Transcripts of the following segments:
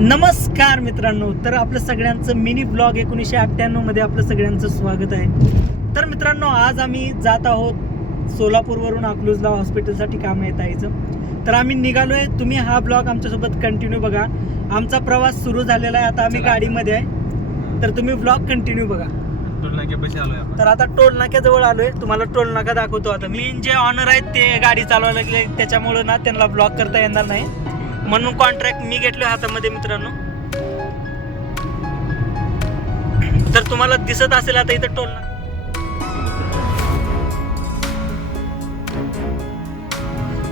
नमस्कार मित्रांनो तर आपलं सगळ्यांचं मिनी ब्लॉग एकोणीसशे अठ्ठ्याण्णवमध्ये आपलं सगळ्यांचं स्वागत आहे. तर मित्रांनो आज आम्ही जात आहोत सोलापूरवरून अकलूजला हॉस्पिटलसाठी काम येत यायचं तर आम्ही निघालोय. तुम्ही हा ब्लॉग आमच्यासोबत कंटिन्यू बघा. आमचा प्रवास सुरू झालेला आहे. आता आम्ही. गाडीमध्ये आहे. तर तुम्ही ब्लॉग कंटिन्यू बघा. तर आता टोल नाक्याजवळ आलोय. तुम्हाला टोल नाका दाखवतो आता. मी जे ऑनर आहेत ते गाडी चालवायला लागले. त्याच्यामुळं ना त्यांना ब्लॉक करता येणार नाही. म्हणून कॉन्ट्रॅक्ट मी घेतलो हातामध्ये मित्रांनो. तर तुम्हाला दिसत असेल आता इथं टोल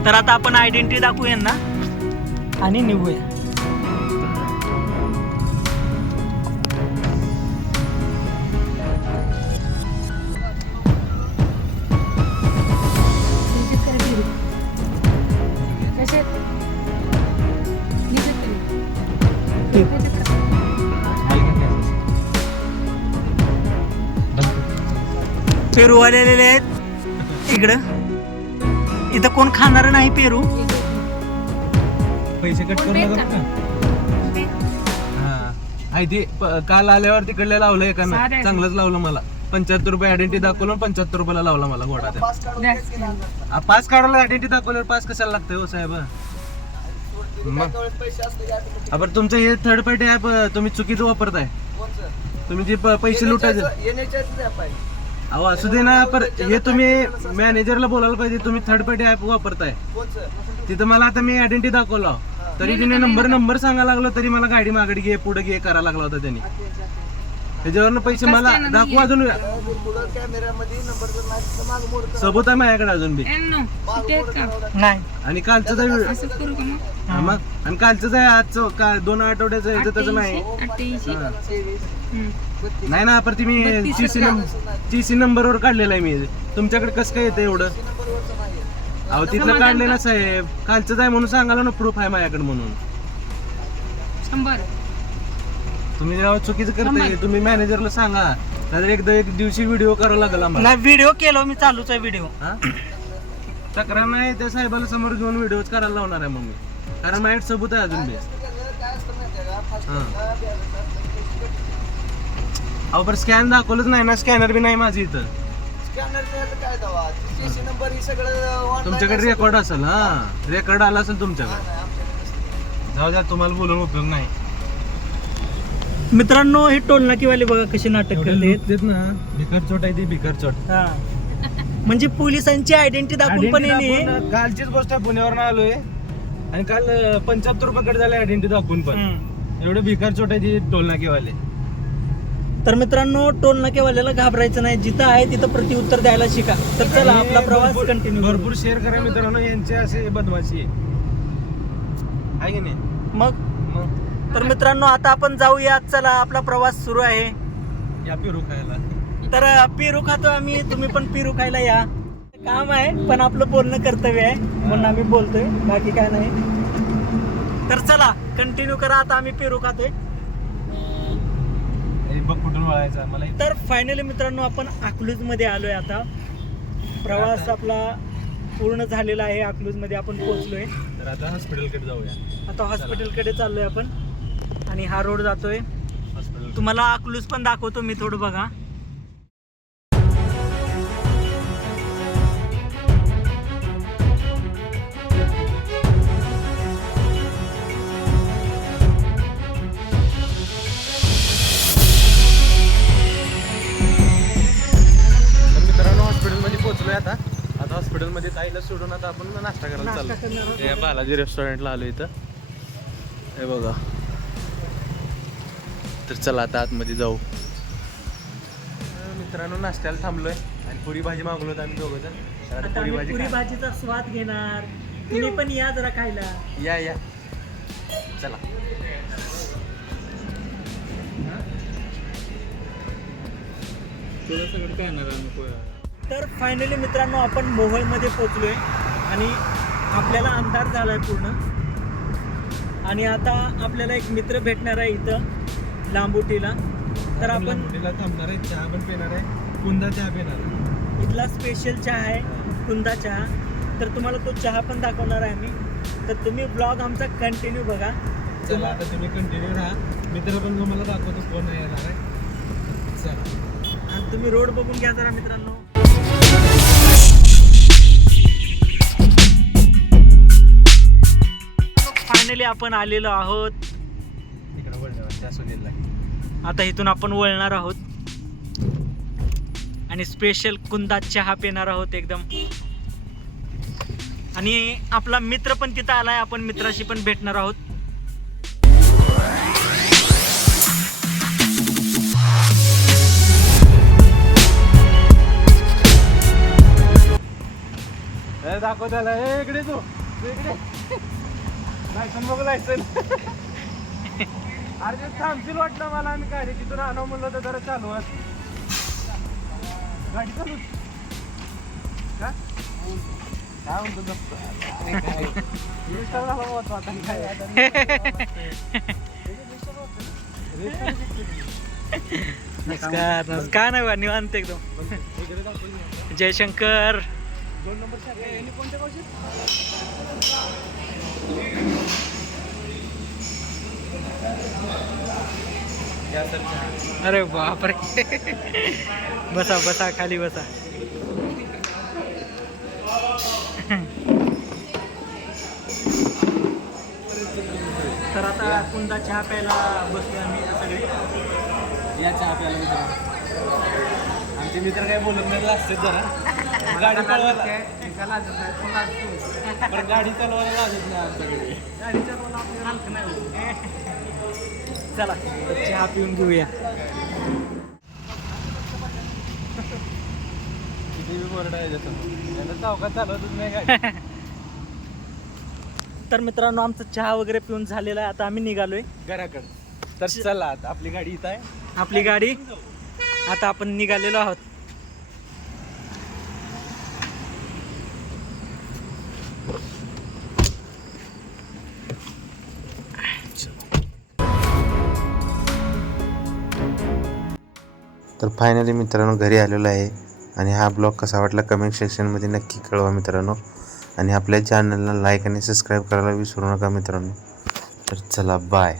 तर आता आपण आयडेंटिटी दाखवू यांना आणि निघूया. पेरू आलेले आहेत. इकडं. इथं कोण खाणार नाही पेरू? पैसे कट करू नका बरं का? हा. आहे ते काल आल्यावर तिकडले लावलं एकानं. आहे. चांगलंच लावलं मला. पंच्याहत्तर रुपये आयडेंटिटी दाखवलं पंच्याहत्तर रुपयाला लावला मला घोडा त्या. पास काढायला आयडेंटिटी दाखवल्यावर पास कशाला लागतंय हो साहेब? मग? आपण तुमचं हे थर्ड पार्टी ऍप तुम्ही चुकीचं वापरताय. तुम्ही जे प- पैसे लुटायचे. अहो असू दे ना पर हे तुम्ही मॅनेजरला बोलायला पाहिजे. तुम्ही थर्ड पार्टी ऍप वापरताय. तिथं मला आता मी आयडेंटिटी दाखवला. तरी तिने नंबर नंबर सांगायला लागलो तरी मला गाडी मागडी घे पुढे घे करायला लागला होता त्यांनी. त्याच्यावरनं पैसे मला दाखवू अजून. सबूत आहे माझ्याकडे अजून बी. नाही. आणि कालचं हा, मग? आणि कालचं आहे आजचं का दोन आठवड्याचं आहे त्याचं नाही. नाही ना पण तुम्ही टीसी टीसी नंबरवर काढलेला आहे मी. तुमच्याकडे कसं काय येतं एवढं? अहो तिथलं काढले ना साहेब. कालचं आहे म्हणून सांगायला ना प्रूफ आहे माझ्याकडे म्हणून. शंभर. तुम्ही जेव्हा चुकीचं करताय तुम्ही मॅनेजरला सांगा. नाहीतर एकदा एक दिवशी व्हिडिओ करावा लागेल आम्हाला. नाही व्हिडिओ केलो मी चालूच आहे व्हिडिओ हा? तक्रार नाही त्या साहेबाला समोर घेऊन व्हिडिओच करायला लावणार आहे मग मी. कारण माझ्याकडे सबूत आहे अजून बी. हा. अहो बरं स्कॅन दाखवलंच नाही ना. स्कॅनर बी नाही माझी इथं. तुमच्याकडे रेकॉर्ड असेल हा. रेकॉर्ड आला असेल तुमच्याकडे. जाऊ द्या तुम्हाला बोलून उपयोग नाही. मित्रांनो हे टोल नाकीवाले बघा कसे नाटक करते ना. भिकार चोट आहे ती भिकार चोट. हा. म्हणजे पोलिसांची आयडेंटिटी दाखवून पण Identity येणे. दाखवून- कालचीच गोष्ट आहे पुण्यावर आलोय. आणि काल पंच्याहत्तर रुपये कट झाले आयडेंटिटी दाखवून पण. एवढे भिकार चोट आहे ती टोल नाकेवाले तर मित्रांनो टोल नाकेवाल्याला घाबरायचं नाही. जिथं आहे तिथं प्रतिउत्तर द्यायला शिका. तर चला आपला प्रवास कंटिन्यू भरपूर शेअर करा मित्रांनो यांचे असे बदमाशी आहे आहे की नाही? मग? मग? तर मित्रांनो आता आपण जाऊया. चला आपला प्रवास सुरू आहे. या पिरू खायला. तर पेरू खातो आम्ही. तुम्ही पण पेरू खायला या. काम आहे पण आपलं बोलणं कर्तव्य आहे. म्हणून आम्ही बोलतोय. बाकी काय नाही. तर चला कंटिन्यू करा. आता आम्ही पेरू खातोय. बघ कुठून वळायचा मला तर फायनली मित्रांनो आपण अकलूजमध्ये आलोय आता. प्रवास आपला पूर्ण झालेला आहे अकलूजमध्ये आपण पोहोचलोय. तर आता हॉस्पिटलकडे जाऊया. आता हॉस्पिटलकडे चाललोय आपण. आणि हा रोड जातोय. हॉस्पिटल तुम्हाला अकलूज पण दाखवतो मी थोडं बघा. सोडून आता आपण नाश्ता करायला चाललो. हे बालाजी रेस्टॉरंटला आलो इथं. हे बघा. तर चला आता आतमध्ये जाऊ. तर मित्रांनो नाश्त्याला थांबलोय आणि पुरी भाजी मागवलो होतो आम्ही दोघं जण. पुरी भाजी पुरी भाजीचा स्वाद घेणार. तुम्ही पण या जरा खायला. या या. चला. तुला सगळं काय येणार तर फायनली मित्रांनो आपण मोहोळमध्ये पोचलोय आणि आपल्याला अंधार झालाय पूर्ण. आणि आता आपल्याला एक मित्र भेटणार आहे इथं लांबुटीला. तर आपण थांबणार आहे चहा पण पिणार आहे कुंदा चहा पिणार आहे. इथला स्पेशल चहा आहे कुंदा चहा. तर तुम्हाला तो चहा पण दाखवणार आहे आम्ही. तर तुम्ही ब्लॉग आमचा कंटिन्यू बघा. चला आता तुम्ही कंटिन्यू राहा. मित्र पण तुम्हाला दाखवतो कोण येणार आहे. चला. आणि तुम्ही रोड बघून घ्या जरा मित्रांनो. फायनली आपण आलेलो आहोत. आता इथून आपण वळणार आहोत. आणि स्पेशल कुंदा चहा पिणार आहोत एकदम. आणि आपला मित्र पण तिथं आलाय आपण मित्राशी पण भेटणार आहोत. दाखव त्याला. इकडे तू. इकडे लायसन बघ लायसन अरे ते थांबशील वाटलं मला आणि गाडी तिथून आणव म्हणलं तर जरा चालू आहे. गाडी चालू का काय म्हणतो? Restart झाला बुवा तो आता काय. नमस्कार नमस्कार नाही बा निवांत एकदम. जयशंकर दोन नंबर कोणत्या. अरे बापरे. बसा बसा खाली बसा. तर आता कुंदा चहा प्यायला बसलो आम्ही सगळे. या चहा प्यायला मित्र आमचे मित्र काय बोलत नाही लागतात जरा. गाडी पळवायला पण गाडी चालवायला लागत नाही आमच्याकडे. चला तर चहा पिऊन घेऊया. किती बोर्ड आहे चौकात चालवतच नाही गाडी. तर मित्रांनो आमचा चहा वगैरे पिऊन झालेला आहे. आता आम्ही निघालोय. घराकडे. तर चला आता आपली गाडी इथं आहे. आपली गाडी. आता आपण निघालेलो आहोत. तर फायनली मित्रांनो घरी आलेलो आहे आणि हा ब्लॉग कसा वाटला कमेंट सेक्शनमध्ये नक्की कळवा मित्रांनो. आणि आपल्या चॅनलला लाईक आणि सबस्क्राईब करायला विसरू नका मित्रांनो. तर चला बाय